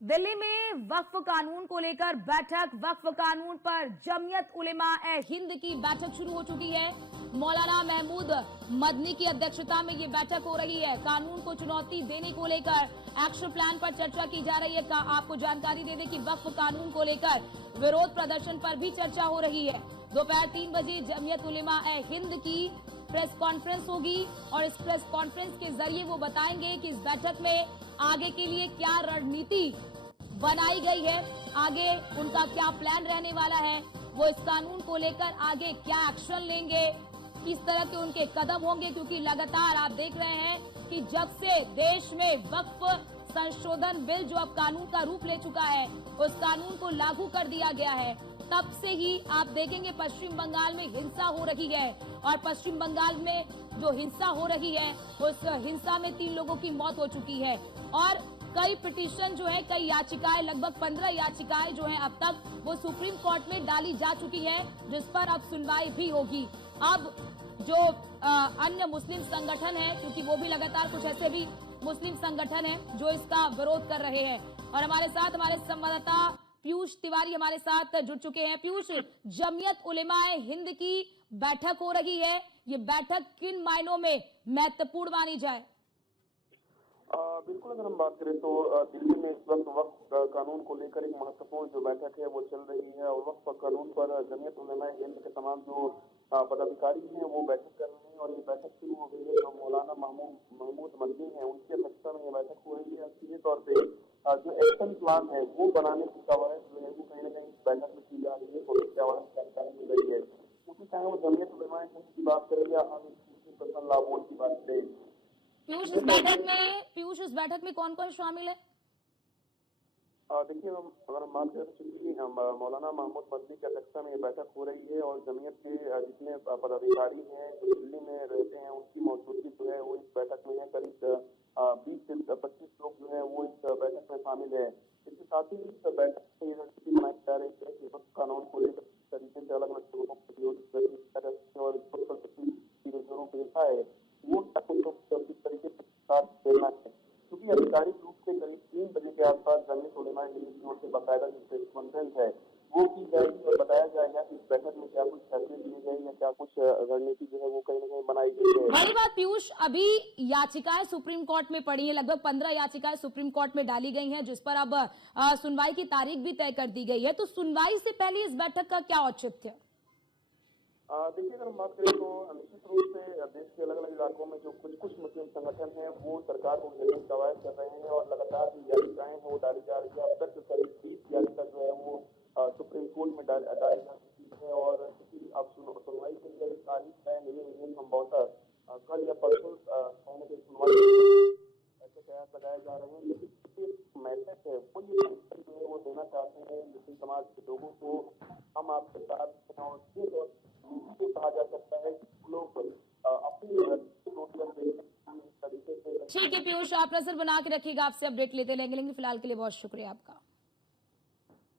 दिल्ली में वक्फ कानून को लेकर बैठक। वक्फ कानून पर जमीयत उलेमा ए हिंद की बैठक शुरू हो चुकी है। मौलाना महमूद मदनी की अध्यक्षता में ये बैठक हो रही है। कानून को चुनौती देने को लेकर एक्शन प्लान पर चर्चा की जा रही है। आपको जानकारी दे दें कि वक्फ कानून को लेकर विरोध प्रदर्शन पर भी चर्चा हो रही है। दोपहर 3 बजे जमीयत उलेमा ए हिंद की प्रेस कॉन्फ्रेंस होगी और इस प्रेस कॉन्फ्रेंस के जरिए वो बताएंगे कि इस बैठक में आगे के लिए क्या रणनीति बनाई गई है, आगे उनका क्या प्लान रहने वाला है, वो इस कानून को लेकर आगे क्या एक्शन लेंगे, किस तरह के उनके कदम होंगे। क्योंकि लगातार आप देख रहे हैं कि जब से देश में वक्फ संशोधन बिल जो अब कानून का रूप ले चुका है, उस कानून को लागू कर दिया गया है, तब से ही आप देखेंगे पश्चिम बंगाल में हिंसा हो रही है। और पश्चिम बंगाल में जो हिंसा हो रही है, उस हिंसा में 3 लोगों की मौत हो चुकी है और कई पिटीशन जो है, कई याचिकाएं, लगभग 15 याचिकाएं जो हैं अब तक वो सुप्रीम कोर्ट में डाली जा चुकी है, जिस पर अब सुनवाई भी होगी। अब जो अन्य मुस्लिम संगठन है, क्योंकि वो भी लगातार कुछ ऐसे भी मुस्लिम संगठन है जो इसका विरोध कर रहे हैं। और हमारे साथ हमारे संवाददाता पीयूष तिवारी हमारे साथ जुड़ चुके हैं। पीयूष, जमीयत उलेमा ए हिंद की बैठक हो रही है, ये बैठक किन मायनों में महत्वपूर्ण मानी जाए? बिल्कुल, अगर हम बात करें तो दिल्ली में इस वक्त वक्फ कानून को लेकर एक महत्वपूर्ण जो बैठक है वो चल रही है और वक्फ कानून पर जमीयत उलेमा ए हिंद के तमाम जो पदाधिकारी हैं वो बैठक कर रहे हैं। और ये बैठक शुरू हो गई है। जो मौलाना महमूद मदनी है, उनकी अध्यक्षता में ये बैठक हो रही है। सीधे तौर पे जो एक्शन प्लान है वो बनाने की कवायद जो है वो कहीं ना कहीं इस बैठक में की जा रही है। तो जानकारी मिल रही है, क्योंकि चाहे वो जमीयत उलेमा ए हिंद की बात करें या हम पर्सनल लॉ बोर्ड की बात करें। पीयूष, इस बैठक में कौन कौन शामिल है? देखिए, अगर हम बात करें मौलाना महमूद मदनी की अध्यक्षता में ये बैठक हो रही है और जमीयत के जितने पदाधिकारी हैं जो दिल्ली में रहते हैं उनकी मौजूदगी जो है वो इस बैठक में है। करीब 20 से 25 लोग जो है वो इस बैठक में शामिल है। इसके साथ ही इस बैठक में ये रणनीति बनाई जा रही है कि वक्फ कानून को लेकर तरीके से अलग अलग लोगों को और जो पेशा है वो किस तरीके से साथ देना है। क्योंकि आधिकारिक रूप से करीब 3 बजे के आसपास जमीयत उलेमा ए हिंद की ओर से बाकायदा जो प्रेस कॉन्फ्रेंस है वो की जाएगी और बताया जाएगा कि इस बैठक में क्या कुछ फैसले लिए गए या क्या कुछ रणनीति जो है वो कहीं ना कहीं बनाई गई है। बड़ी बात पीयूष, अभी याचिकाएं सुप्रीम कोर्ट में पड़ी है, लगभग 15 याचिकाएं सुप्रीम कोर्ट में डाली गई हैं, जिस पर अब सुनवाई की तारीख भी तय कर दी गई है। तो सुनवाई से पहले इस बैठक का क्या औचित्य? देखिए, अगर हम बात करें तो निश्चित रूप से देश के अलग अलग इलाकों में जो कुछ मुस्लिम संगठन हैं वो सरकार को घेरने की कवायद कर रहे हैं और लगातार जो याचिकाएं हैं वो डाली जा रही है। अब तक करीब 20 याचिका जो है वो सुप्रीम कोर्ट में डाली जा चुकी है और अब सुनवाई के लिए तारीख तय नहीं हुई है। संभवतः कल या परसों कहने की सुनवाई ऐसे प्रयास लगाए जा रहे हैं। लेकिन मैसेज है वो ये जो है वो देना चाहते हैं मुस्लिम समाज के लोगों को, हम आपके साथ हैं। और तो कहा जा सकता है कि लोग अपनी तरीके से। ठीक है पीयूष, आप नजर बना के रखिएगा, आपसे अपडेट लेते रहेंगे। फिलहाल के लिए बहुत शुक्रिया आपका।